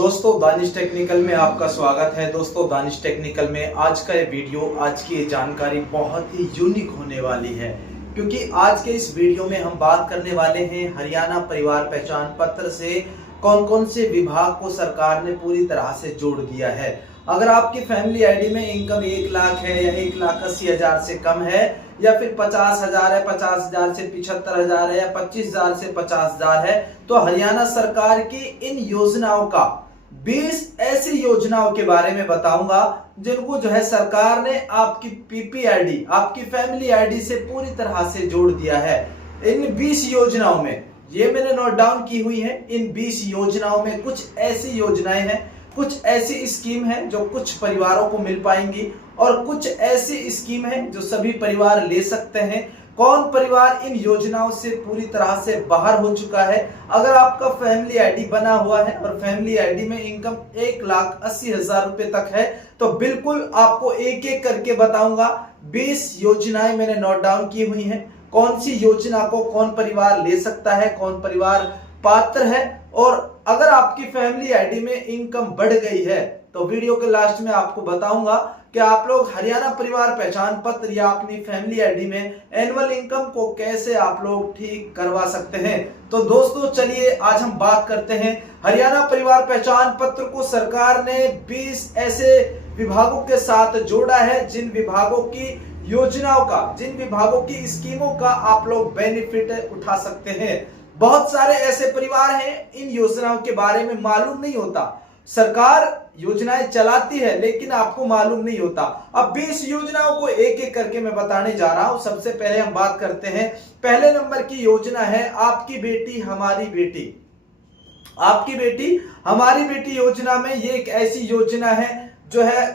दोस्तों दानिश टेक्निकल में आपका स्वागत है। दोस्तों दानिश टेक्निकल में आज का ये वीडियो, आज की ये जानकारी बहुत ही यूनिक होने वाली है, क्योंकि आज के इस वीडियो में हम बात करने वाले हैं हरियाणा परिवार पहचान पत्र से कौन कौन से विभाग को सरकार ने पूरी तरह से जोड़ दिया है। अगर आपकी फैमिली आईडी में इनकम 1 लाख है या 1,80,000 से कम है, या फिर 50,000 है, 50,000 से 75,000 है, या 25,000 से 50,000 है, तो हरियाणा सरकार की इन योजनाओं का 20 ऐसी योजनाओं के बारे में बताऊंगा जिनको जो है सरकार ने आपकी पीपीआईडी, आपकी फैमिली आईडी से पूरी तरह से जोड़ दिया है। इन 20 योजनाओं में, ये मैंने नोट डाउन की हुई है, इन 20 योजनाओं में कुछ ऐसी योजनाएं हैं, कुछ ऐसी स्कीम है जो कुछ परिवारों को मिल पाएंगी, और कुछ ऐसी स्कीम है जो सभी परिवार ले सकते हैं। कौन परिवार इन योजनाओं से पूरी तरह से बाहर हो चुका है? अगर आपका फैमिली आईडी बना हुआ है और फैमिली आईडी में इनकम 1,80,000 रुपए तक है, तो बिल्कुल आपको एक एक करके बताऊंगा। 20 योजनाएं मैंने नोट डाउन की हुई हैं। कौन सी योजना को कौन परिवार ले सकता है, कौन परिवार पात्र है, और अगर आपकी फैमिली आईडी में इनकम बढ़ गई है तो वीडियो के लास्ट में आपको बताऊंगा कि आप लोग हरियाणा परिवार पहचान पत्र या अपनी फैमिली आईडी में एनुअल इनकम को कैसे आप लोग ठीक करवा सकते हैं। तो दोस्तों चलिए आज हम बात करते हैं। हरियाणा परिवार पहचान पत्र को सरकार ने 20 ऐसे विभागों के साथ जोड़ा है जिन विभागों की योजनाओं का, जिन विभागों की स्कीमों का आप लोग बेनिफिट उठा सकते हैं। बहुत सारे ऐसे परिवार हैं, इन योजनाओं के बारे में मालूम नहीं होता। सरकार योजनाएं चलाती है लेकिन आपको मालूम नहीं होता। अब 20 योजनाओं को एक एक करके मैं बताने जा रहा हूं। सबसे पहले हम बात करते हैं, पहले नंबर की योजना है आपकी बेटी हमारी बेटी। आपकी बेटी हमारी बेटी योजना में ये एक ऐसी योजना है जो है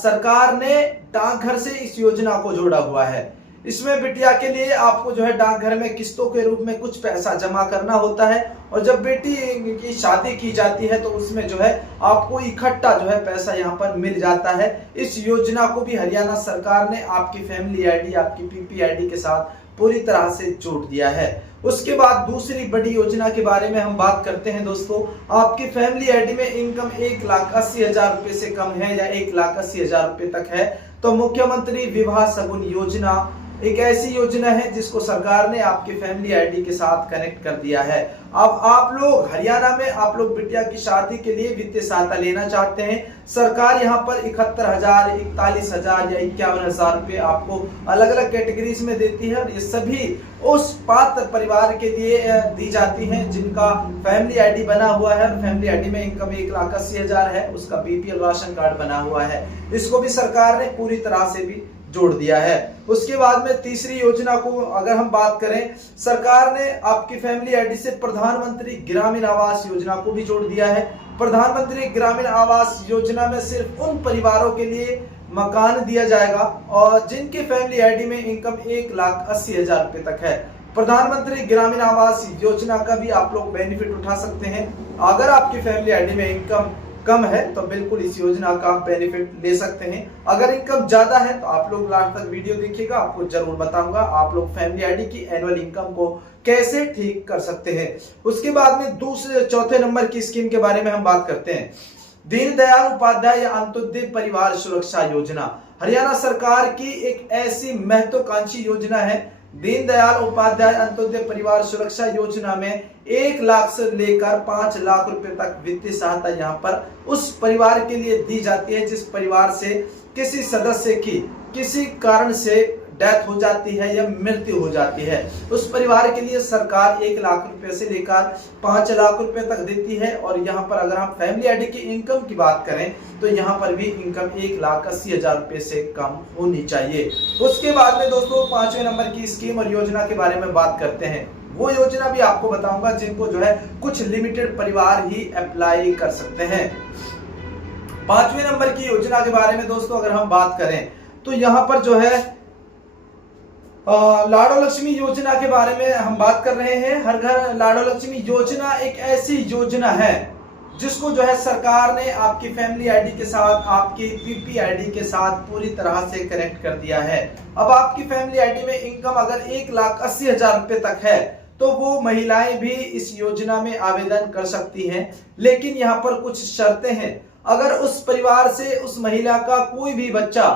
सरकार ने डाकघर से इस योजना को जोड़ा हुआ है। इसमें बिटिया के लिए आपको जो है डाकघर में किस्तों के रूप में कुछ पैसा जमा करना होता है, और जब बेटी की शादी की जाती है तो उसमें जो है आपको इकट्ठा जो है पैसा यहाँ पर मिल जाता है। इस योजना को भी हरियाणा सरकार ने आपकी फैमिली आईडी, आपकी पीपीआईडी के साथ पूरी तरह से जोड़ दिया है। उसके बाद दूसरी बड़ी योजना के बारे में हम बात करते हैं। दोस्तों आपकी फैमिली आईडी में इनकम 1,80,000 रुपए से कम है या 1,80,000 रुपए तक है, तो मुख्यमंत्री विवाह शगुन योजना एक ऐसी योजना है जिसको सरकार ने आपकी फैमिली आईडी के साथ कनेक्ट कर दिया है। अब आप लोग हरियाणा में, आप लोग बिटिया की शादी के लिए वित्तीय सहायता लेना चाहते हैं, सरकार यहाँ पर 71,000, 41,000 या 51,000 रुपए आपको अलग अलग कैटेगरीज में देती है, और ये सभी उस पात्र परिवार के लिए दी जाती हैं जिनका फैमिली आईडी बना हुआ है, फैमिली आईडी में इनकम 1,80,000 है, उसका बीपीएल राशन कार्ड बना हुआ है। इसको भी सरकार ने पूरी तरह से भी जोड़ दिया है। उसके बाद में तीसरी योजना को अगर हम बात करें, सरकार ने आपकी फैमिली आईडी से प्रधानमंत्री ग्रामीण आवास योजना को भी जोड़ दिया है। प्रधानमंत्री ग्रामीण आवास योजना में सिर्फ उन परिवारों के लिए मकान दिया जाएगा और जिनकी फैमिली आईडी में इनकम 1,80,000 रुपए तक है। प्रधानमंत्री ग्रामीण आवास योजना का भी आप लोग बेनिफिट उठा सकते हैं। अगर आपकी फैमिली आईडी में इनकम कम है तो बिल्कुल इस योजना का बेनिफिट ले सकते हैं। अगर इनकम ज्यादा है तो आप लोग लास्ट तक वीडियो देखिएगा, आपको जरूर बताऊंगा आप लोग फैमिली आईडी की एनुअल इनकम को कैसे ठीक कर सकते हैं। उसके बाद में चौथे नंबर की स्कीम के बारे में हम बात करते हैं, दीनदयाल उपाध्याय अंत्योदय परिवार सुरक्षा योजना। हरियाणा सरकार की एक ऐसी महत्वाकांक्षी योजना है। दीनदयाल उपाध्याय अंत्योदय परिवार सुरक्षा योजना में 1 लाख से लेकर 5 लाख रुपए तक वित्तीय सहायता यहाँ पर उस परिवार के लिए दी जाती है जिस परिवार से किसी सदस्य की किसी कारण से डेथ हो जाती है या मृत्यु हो जाती है। उस परिवार के लिए सरकार 1 लाख रुपए से लेकर 5 लाख रुपए तक देती है। और यहाँ पर अगर हम फैमिली आईडी की इनकम की बात करें तो यहाँ पर भी इनकम 1,80,000 रुपए से कम होनी चाहिए। उसके बाद में दोस्तों 5वें नंबर की स्कीम और योजना के बारे में बात करते हैं। वो योजना भी आपको बताऊंगा जिनको जो है कुछ लिमिटेड परिवार ही अप्लाई कर सकते हैं। 5वें नंबर की योजना के बारे में दोस्तों अगर हम बात करें तो यहाँ पर जो है लाडो लक्ष्मी योजना के बारे में हम बात कर रहे हैं। हर घर लाडो लक्ष्मी योजना एक ऐसी योजना है जिसको जो है सरकार ने आपकी फैमिली आईडी के साथ, आपकी पीपीआईडी के साथ पूरी तरह से कनेक्ट कर दिया है। अब आपकी फैमिली आईडी में इनकम अगर 1,80,000 रुपए तक है तो वो महिलाएं भी इस योजना में आवेदन कर सकती हैं। लेकिन यहाँ पर कुछ शर्तें हैं। अगर उस परिवार से उस महिला का कोई भी बच्चा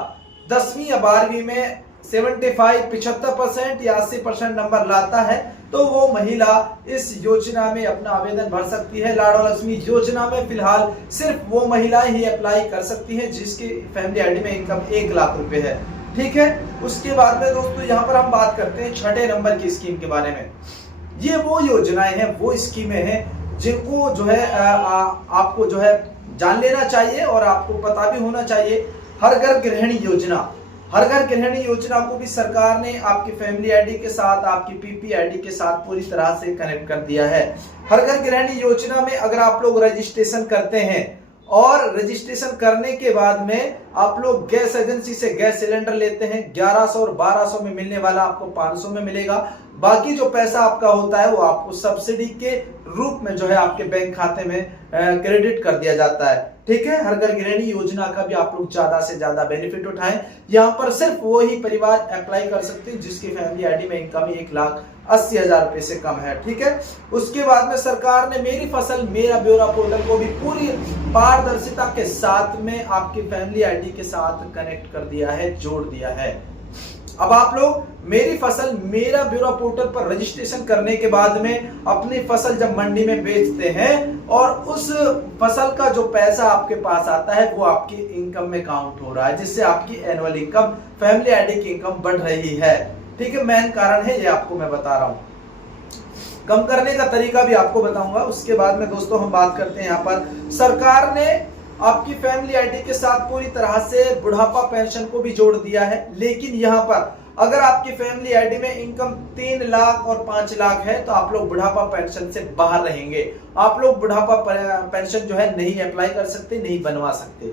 10वीं या 12वीं में 75% या 80% नंबर लाता है तो वो महिला इस योजना में अपना आवेदन भर सकती है। लाडला लक्ष्मी योजना में फिलहाल सिर्फ वो महिलाएं ही अप्लाई कर सकती हैं जिसकी फैमिली आईडी में इनकम 1 लाख रुपए है। ठीक है, उसके बाद में दोस्तों यहाँ पर हम बात करते हैं 6 नंबर की स्कीम के बारे में। ये वो योजनाएं हैं, वो स्कीमें हैं जिनको जो है आपको जो है जान लेना चाहिए और आपको पता भी होना चाहिए। हर घर गृहिणी योजना, हर घर गृहिणी योजना को भी सरकार ने आपकी फैमिली आईडी के साथ, आपकी पीपी आईडी के साथ पूरी तरह से कनेक्ट कर दिया है। हर घर गृहिणी योजना में अगर आप लोग रजिस्ट्रेशन करते हैं और रजिस्ट्रेशन करने के बाद में आप लोग गैस एजेंसी से गैस सिलेंडर लेते हैं, 1100 और 1200 में मिलने वाला आपको 500 में मिलेगा। बाकी जो पैसा आपका होता है वो आपको सब्सिडी के रूप में जो है आपके बैंक खाते में क्रेडिट कर दिया जाता है। ठीक है, हर घर गृहिणी योजना का भी आप लोग ज्यादा से ज्यादा बेनिफिट उठाएं। यहाँ पर सिर्फ वो ही परिवार अप्लाई कर सकते हैं जिसकी फैमिली आईडी में इनकम 1,80,000 रुपए से कम है। ठीक है, उसके बाद में सरकार ने मेरी फसल मेरा ब्यौरा पोर्टल को भी पूरी पारदर्शिता के साथ में आपकी फैमिली आईडी के साथ कनेक्ट कर दिया है, जोड़ दिया है। अब आप लोग मेरी फसल मेरा ब्यौरा पोर्टल पर रजिस्ट्रेशन करने के बाद में अपनी फसल जब मंडी में बेचते हैं और उस फसल का जो पैसा आपके पास आता है वो आपकी इनकम में काउंट हो रहा है, जिससे आपकी एनुअल इनकम, फैमिली आईडी की इनकम बढ़ रही है। ठीक है, मेन कारण है ये, आपको मैं बता रहा हूं। कम करने का तरीका भी आपको बताऊंगा। उसके बाद में दोस्तों हम बात करते हैं यहाँ पर सरकार ने आपकी फैमिली आईडी के साथ पूरी तरह से बुढ़ापा पेंशन को भी जोड़ दिया है। लेकिन यहाँ पर अगर आपकी फैमिली आईडी में इनकम 3 लाख और 5 लाख है तो आप लोग बुढ़ापा पेंशन से बाहर रहेंगे। आप लोग बुढ़ापा पेंशन जो है नहीं अप्लाई कर सकते, नहीं बनवा सकते।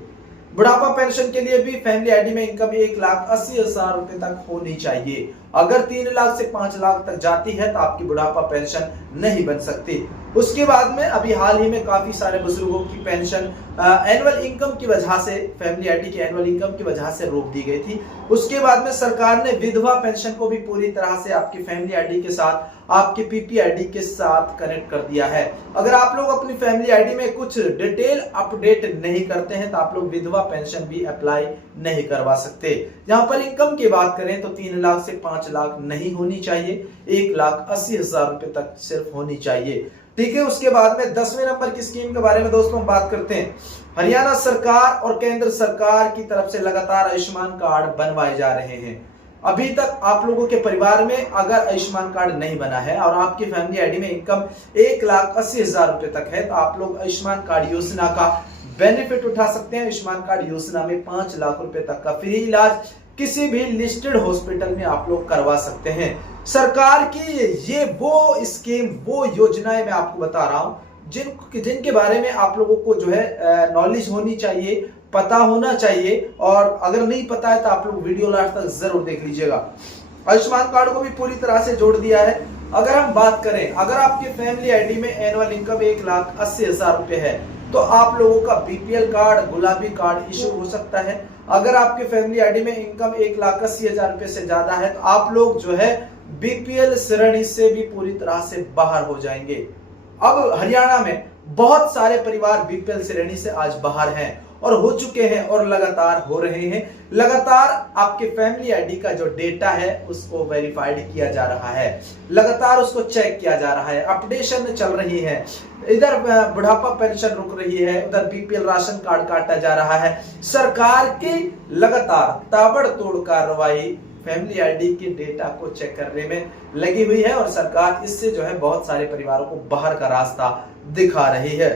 बुढ़ापा पेंशन के लिए भी फैमिली आईडी में इनकम 1,80,000 रुपए तक होनी चाहिए। अगर 3 लाख से 5 लाख तक जाती है तो आपकी बुढ़ापा पेंशन नहीं बन सकती। उसके बाद में अभी हाल ही में काफी सारे बुजुर्गों की पेंशन एनुअल इनकम की वजह से, फैमिली आईडी की एनुअल इनकम की वजह से रोक दी गई थी। उसके बाद में सरकार ने विधवा पेंशन को भी पूरी तरह से आपकी फैमिली आईडी के साथ, आपकी पीपी आईडी के साथ कनेक्ट कर दिया है। अगर आप लोग अपनी फैमिली आईडी में कुछ डिटेल अपडेट नहीं करते हैं तो आप लोग विधवा पेंशन भी अप्लाई नहीं करवा सकते। यहाँ पर इनकम की बात करें तो 3 लाख से 5 लाख नहीं होनी चाहिए, 1,80,000 रुपए तक सिर्फ होनी चाहिए। ठीक है, उसके बाद में 10वें नंबर की स्कीम के बारे में दोस्तों हम बात करते हैं। हरियाणा सरकार और केंद्र सरकार की तरफ से लगातार आयुष्मान कार्ड बनवाए जा रहे हैं। अभी तक आप लोगों के परिवार में अगर आयुष्मान कार्ड नहीं बना है और आपकी फैमिली आईडी में इनकम 1,80,000 रुपए तक है तो आप लोग आयुष्मान कार्ड योजना का बेनिफिट उठा सकते हैं। आयुष्मान कार्ड योजना में 5 लाख रुपए तक का फ्री इलाज किसी भी लिस्टेड हॉस्पिटल में आप लोग करवा सकते हैं। सरकार की ये वो स्कीम, वो योजनाएं मैं आपको बता रहा हूं जिनके बारे में आप लोगों को जो है नॉलेज होनी चाहिए, पता होना चाहिए। और अगर नहीं पता है तो आप लोग वीडियो लास्ट तक जरूर देख लीजिएगा। आयुष्मान कार्ड को भी पूरी तरह से जोड़ दिया है। अगर हम बात करें, अगर आपकी फैमिली आईडी में एनुअल इनकम 1,80,000 रुपए है तो आप लोगों का बीपीएल कार्ड, गुलाबी कार्ड इशू हो सकता है। अगर आपके फैमिली आईडी में इनकम 1,80,000 रुपए से ज्यादा है तो आप लोग जो है बीपीएल श्रेणी से भी पूरी तरह से बाहर हो जाएंगे। अब हरियाणा में बहुत सारे परिवार बीपीएल श्रेणी से आज बाहर हैं और हो चुके हैं और लगातार हो रहे हैं। लगातार आपके फैमिली आईडी का जो डेटा है उसको वेरीफाइड किया जा रहा है, लगातार उसको चेक किया जा रहा है, अपडेशन चल रही है। इधर बुढ़ापा पेंशन रुक रही है, उधर बीपीएल राशन कार्ड काटा जा रहा है। सरकार की लगातार ताबड़तोड़ कार्रवाई फैमिली आईडी के डेटा को चेक करने में लगी हुई है और सरकार इससे जो है बहुत सारे परिवारों को बाहर का रास्ता दिखा रही है।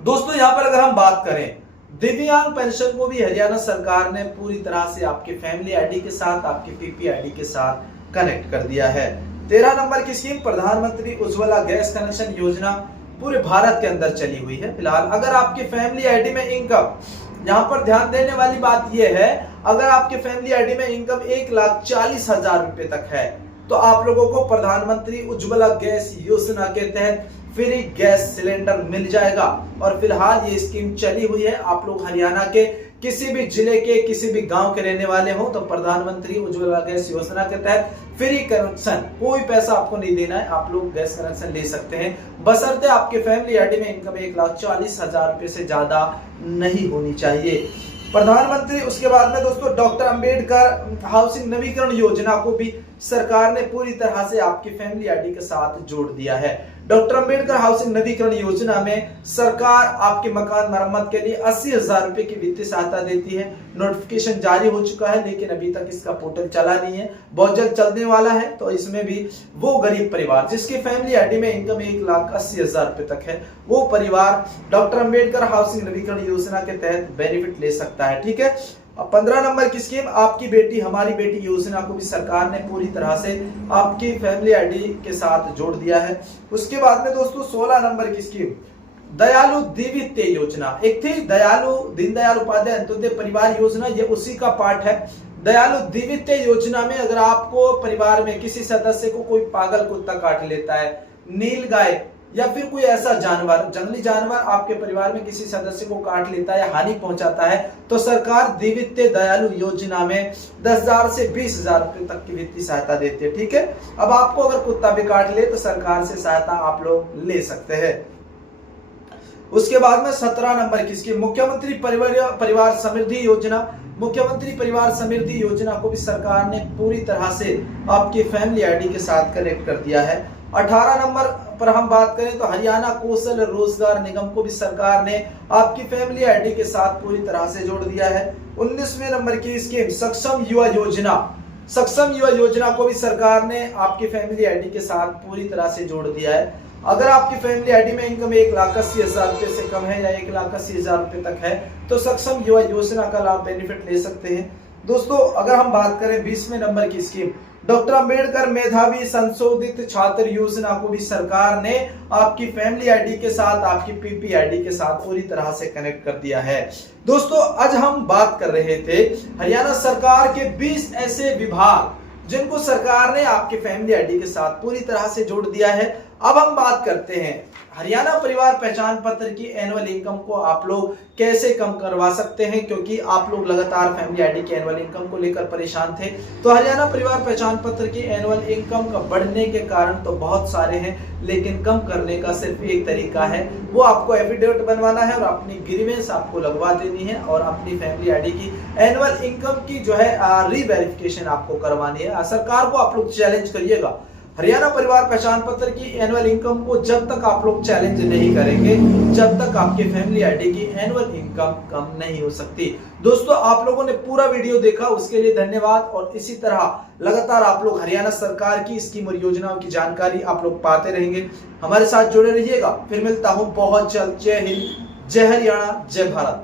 दोस्तों यहाँ पर अगर हम बात करें, दिव्यांग पेंशन को भी हरियाणा सरकार ने पूरी तरह से आपकी फैमिली आईडी के साथ, आपकी पीपी आईडी के साथ कनेक्ट कर दिया है। 13 नंबर की स्कीम प्रधानमंत्री उज्ज्वला गैस कनेक्शन योजना पूरे भारत के अंदर चली हुई है। फिलहाल अगर आपकी फैमिली आईडी में इनकम, यहाँ पर ध्यान देने वाली बात यह है, अगर आपके फैमिली आईडी में इनकम 1,40,000 रुपए तक है तो आप लोगों को प्रधानमंत्री उज्ज्वला गैस योजना के तहत फ्री गैस सिलेंडर मिल जाएगा। और फिलहाल ये स्कीम चली हुई है। आप लोग हरियाणा के किसी भी जिले के किसी भी गांव के रहने वाले हो तो प्रधानमंत्री उज्ज्वला गैस योजना के तहत फ्री कनेक्शन, कोई पैसा आपको नहीं देना है, आप लोग गैस कनेक्शन ले सकते हैं, बशर्ते आपके फैमिली आईडी में इनकम 1,40,000 रुपए से ज्यादा नहीं होनी चाहिए। प्रधानमंत्री उसके बाद में दोस्तों डॉक्टर अंबेडकर हाउसिंग नवीकरण योजना को भी सरकार ने पूरी तरह से आपकी फैमिली आईडी के साथ जोड़ दिया है। डॉक्टर अंबेडकर हाउसिंग नवीकरण योजना में सरकार आपके मकान मरम्मत के लिए 80,000 रुपए की वित्तीय सहायता देती है। नोटिफिकेशन जारी हो चुका है लेकिन अभी तक इसका पोर्टल चला नहीं है, बहुत जल्द चलने वाला है। तो इसमें भी वो गरीब परिवार जिसकी फैमिली आईडी में इनकम 1,80,000 रुपए तक है, वो परिवार डॉक्टर अंबेडकर हाउसिंग नवीकरण योजना के तहत बेनिफिट ले सकता है। ठीक है। 15 नंबर की स्कीम आपकी बेटी हमारी बेटी योजना को भी सरकार ने पूरी तरह से आपकी फैमिली आईडी के साथ जोड़ दिया है। उसके बाद में दोस्तों 16 नंबर की स्कीम दयालु दिव्य योजना, एक थी दयालु दीनदयाल उपाध्याय अंत्योदय परिवार योजना, ये उसी का पार्ट है। दयालु दिव्य योजना में अगर आपको परिवार में किसी सदस्य को कोई पागल कुत्ता काट लेता है, नील गाय या फिर कोई ऐसा जानवर, जंगली जानवर आपके परिवार में किसी सदस्य को काट लेता है या हानि पहुंचाता है, तो सरकार दिव्य दयालु योजना में 10,000 से 20,000 रुपए तक की वित्तीय सहायता देती है। ठीक है। अब आपको अगर कुत्ता भी काट ले तो सरकार से सहायता आप लोग ले सकते हैं। उसके बाद में 17 नंबर की स्कीम मुख्यमंत्री परिवार समृद्धि योजना, मुख्यमंत्री परिवार समृद्धि योजना को भी सरकार ने पूरी तरह से आपकी फैमिली आईडी के साथ कनेक्ट कर दिया है। 18 नंबर पर हम बात करें तो हरियाणा कौशल रोजगार निगम को भी सरकार ने आपकी फैमिली आईडी के साथ पूरी तरह से जोड़ दिया है। 19वें नंबर की स्कीम सक्षम युवा योजना, सक्षम युवा योजना को भी सरकार ने आपकी फैमिली आईडी के साथ पूरी तरह से जोड़ दिया है। अगर आपकी फैमिली आईडी में इनकम 1,80,000 रुपए से कम है या 1,80,000 रुपए तक है तो सक्षम युवा योजना का लाभ बेनिफिट ले सकते हैं। दोस्तों अगर हम बात करें 20वें नंबर की स्कीम डॉक्टर अंबेडकर मेधावी संशोधित छात्र योजना को भी सरकार ने आपकी फैमिली आईडी के साथ आपकी पीपी आईडी के साथ पूरी तरह से कनेक्ट कर दिया है। दोस्तों आज हम बात कर रहे थे हरियाणा सरकार के 20 ऐसे विभाग जिनको सरकार ने आपके फैमिली आईडी के साथ पूरी तरह से जोड़ दिया है। अब हम बात करते हैं हरियाणा परिवार पहचान पत्र की एनुअल इनकम को आप लोग कैसे कम करवा सकते हैं, क्योंकि आप लोग लगातार फैमिली आईडी की एनुअल इनकम को लेकर परेशान थे। तो हरियाणा परिवार पहचान पत्र की एनुअल इनकम का बढ़ने के कारण तो बहुत सारे हैं, लेकिन कम करने का सिर्फ एक तरीका है, वो आपको एफिडेविट बनवाना है और अपनी ग्रीवेंस आपको लगवा देनी है और अपनी फैमिली आईडी की एनुअल इनकम की जो है रीवेरिफिकेशन आपको करवानी है। सरकार को आप लोग चैलेंज करिएगा, हरियाणा परिवार पहचान पत्र की एनुअल इनकम को जब तक आप लोग चैलेंज नहीं करेंगे जब तक आपके फैमिली आईडी की एनुअल इनकम कम नहीं हो सकती। दोस्तों आप लोगों ने पूरा वीडियो देखा उसके लिए धन्यवाद, और इसी तरह लगातार आप लोग हरियाणा सरकार की स्कीम और योजनाओं की जानकारी आप लोग पाते रहेंगे। हमारे साथ जुड़े रहिएगा। फिर मिलता हूं बहुत जल्द। जय हिंद, जय हरियाणा, जय भारत।